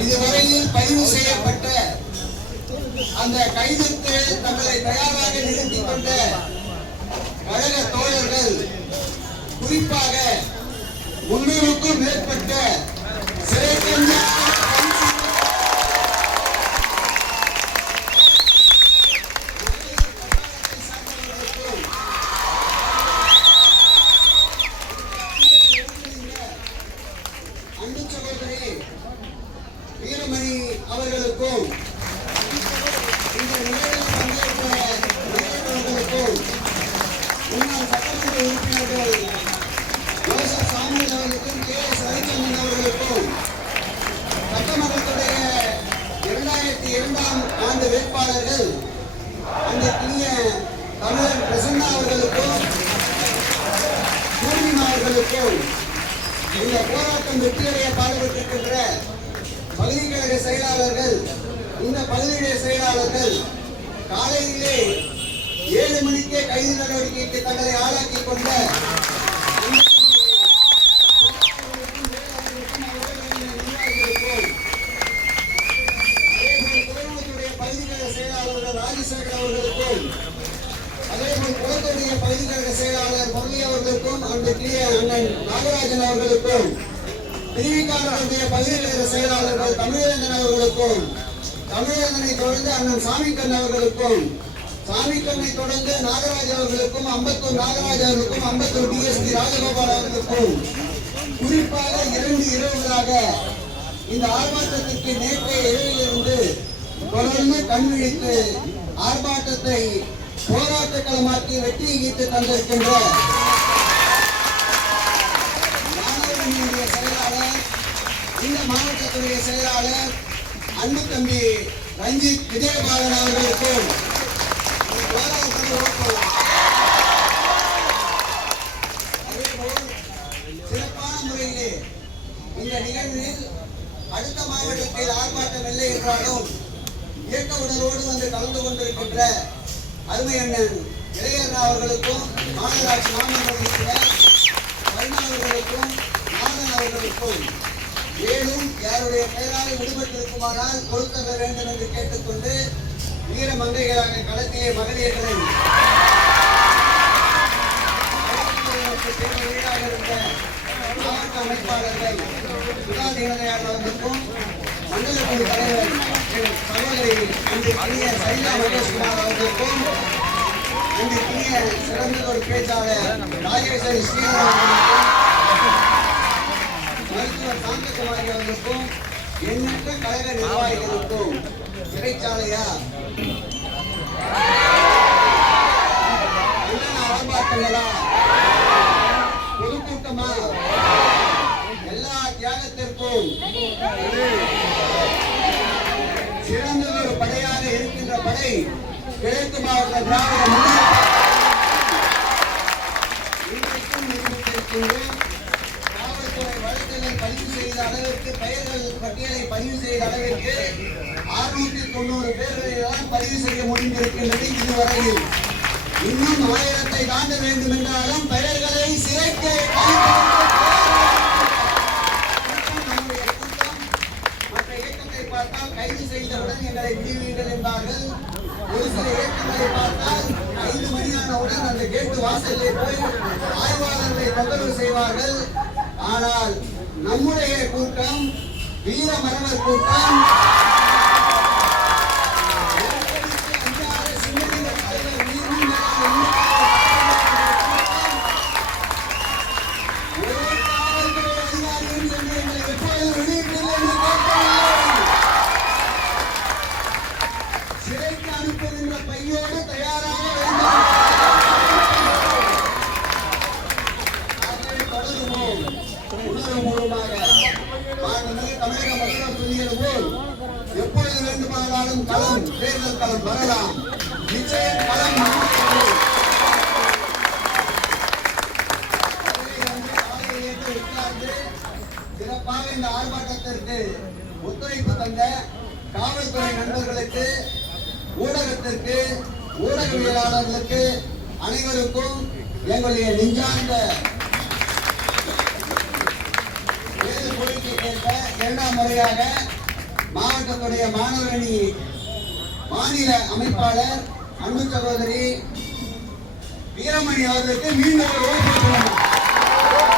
இதுவரையில் பதிவு செய்யப்பட்ட அந்த கைதுக்கு தங்களை தயாராக நிறுத்திக் கொண்ட கழக தோழர்கள், குறிப்பாக 300க்கும் மேற்பட்ட சிறை அன்பு சகோதரி வீரமணி அவர்களுக்கும் இந்த நிகழ்வில் பங்கேற்ற அவர்களுக்கும் முன்னாள் சட்டமன்ற உறுப்பினர்கள் ஜோசப் சாமுவேல் அவர்களுக்கும் கே எஸ் ரவிச்சந்திரன் அவர்களுக்கும் சட்டமன்றத்துடைய 2002ஆம் ஆண்டு வேட்பாளர்கள் அந்த இனிய தமிழர் பிரசன்னா அவர்களுக்கும் பூர்ணிமா அவர்களுக்கும் இந்த போராட்டம் வெற்றியடைய பாடுபட்டிருக்கின்ற பகுதி கழக செயலாளர்கள், இந்த பகுதியுடைய செயலாளர்கள் காலையிலே 7 மணிக்கே கைது நடவடிக்கைக்கு தங்களை ஆளாக்கிக் கொண்ட பகுதி கழக செயலாளர்கள் ராஜசேகர் அவர்களுக்கும், அதேபோல் குளத்துடைய பகுதி கழக செயலாளர் முரளி அவர்களுக்கும், அன்றைய அண்ணன் நாகராஜன் அவர்களுக்கும், திருவிக்காரனுடைய பகுதி கழக செயலாளர்கள் தமிழேந்தன் அவர்களுக்கும், தமிழேந்தனை தொடர்ந்து அண்ணன் சாமிக்கண் அவர்களுக்கும், சாமிக்கண்ணை தொடர்ந்து நாகராஜ் அவர்களுக்கும், அம்பத்தூர் நாகராஜ் அவர்களுக்கும், அம்பத்தூர் டிஎஸ்பி ராஜகோபால் அவர்களுக்கும், குறிப்பாக 2 இரவுகளாக இந்த ஆர்ப்பாட்டத்திற்கு நேற்றைய இரவிலிருந்து தொடர்ந்து கண்விழித்து ஆர்ப்பாட்டத்தை போராட்ட களமாக்கி வெற்றி ஈட்டு தந்திருக்கின்ற மாணவர்களுடைய செயலாளர், இந்த மாவட்டத்துடைய செயலாளர் அன்பு தம்பி ரஞ்சித் விஜயபாலன் அவர்களுக்கும் அதேபோல் சிறப்பான முறையிலே இந்த நிகழ்வில் அடுத்த மாவட்டத்தில் ஆர்ப்பாட்டம் இல்லை என்றாலும் இயக்க உணர்வோடு வந்து கலந்து கொண்டிருக்கின்ற அருமை அண்ணன் இளையண்ணா அவர்களுக்கும், மாநகராட்சி மாமன்ற அவர்களுக்கும், நாதன் அவர்களுக்கும் மேலும் யாருடைய பெயரால் விடுபட்டிருக்குமானால் கொடுக்க வேண்டும் என்று கேட்டுக்கொண்டு வீர மங்கைகளாக களத்திலே மகளிர்களை வீடாக இருந்த மாவட்ட அமைப்பாளர்கள் அவர்களுக்கும், மண்டல குழு தலைவர் சகோதரி அன்றைய சைலா மகேஷ்குமார் அவர்களுக்கும், அன்றைய சிறந்த ஒரு பேச்சாளர் ராஜேஸ்வரி ஸ்ரீராம் அவர்களுக்கும், மருத்துவர் சாந்தகுமாரி அவர்களுக்கும், எண்ணற்ற கழக நிர்வாகிகளுக்கும் சிறைச்சாலையா ஆர்ப்பாட்டங்களா பொதுக்கூட்டமா எல்லா தியாகத்திற்கும் சிறந்தது ஒரு படையாக இருக்கின்ற படை கிழக்கு மாவட்ட திராவிட காவல்துறை வழக்குகள் பதிவு செய்த அளவிற்கு, பெயர்கள் பட்டியலை பதிவு செய்த அளவிற்கு 690 பேர்களைதான் பதிவு செய்ய முடிந்திருக்கின்றது இதுவரையில். இன்னும் 1000-ஐ தாண்ட வேண்டும் என்றாலும் பெயர்களை சிறைக்க நம்முடைய கூட்டம் மற்ற இயக்கத்தை பார்த்தால் கைது செய்தவுடன் எங்களை விடுவீர்கள் என்பார்கள். ஒரு சில இயக்கங்களை பார்த்தால் 5 மணியானவுடன் அந்த கேட்டு வாசலிலே போய் ஆய்வாளர்களை தொந்தரவு செய்வார்கள். ஆனால் நம்முடைய கூட்டம் வீர மரவர் கூட்டம் சிறைக்கு அனுப்புகின்ற பையோடு தயாராக தொடருவோம். உணர்வு மூலமாக தமிழக மக்கள் சொல்லியது போல் எப்பொழுது வேண்டுமானாலும் களம், தேர்தல் களம் வரலாம். நிச்சயம் களம் சிறப்பாக இந்த ஆர்ப்பாட்டத்திற்கு ஒத்துழைப்பு தந்த காவல்துறை நண்பர்களுக்கு, ஊடகத்திற்கு, ஊடகவியலாளர்களுக்கு அனைவருக்கும் எங்களுடைய நெஞ்சார்ந்த வேறு கோரிக்கை கேட்க 2ஆம் முறையாக மாவட்டத்துடைய மாணவர் அணி மாநில அமைப்பாளர் அன்பு சகோதரி வீரமணி அவர்களுக்கு மீண்டும் ஒரு ஓய்வு